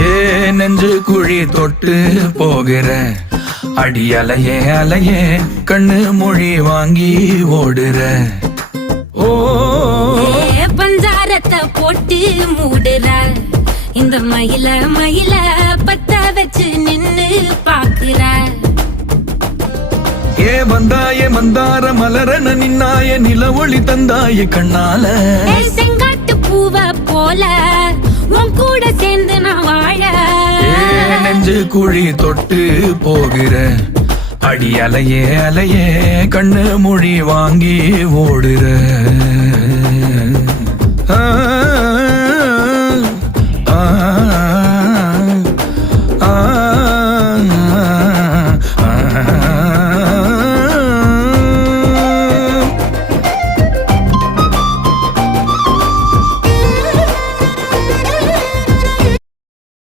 ஏ நெஞ்சு குழி தொட்டு போகிற அடி அலையே அலையே கண்ணு மொழி வாங்கி ஓடுற. ஓ பஞ்சாரத்தை போட்டு மூடுற இந்த மயில மயில பத்த வச்சு நின்னு பாக்குற. ஏ வந்தாய மந்தார மலரன நின்னாய நில ஒளி தந்தாய கண்ணால. செங்காட்டு பூவ போல உன் கூட சேர்ந்து நான் வாழ. நெஞ்சு குழி தொட்டு போகிற அடி அலையே அலையே கண்ணு மொழி வாங்கி ஓடுற. ஆ ஆ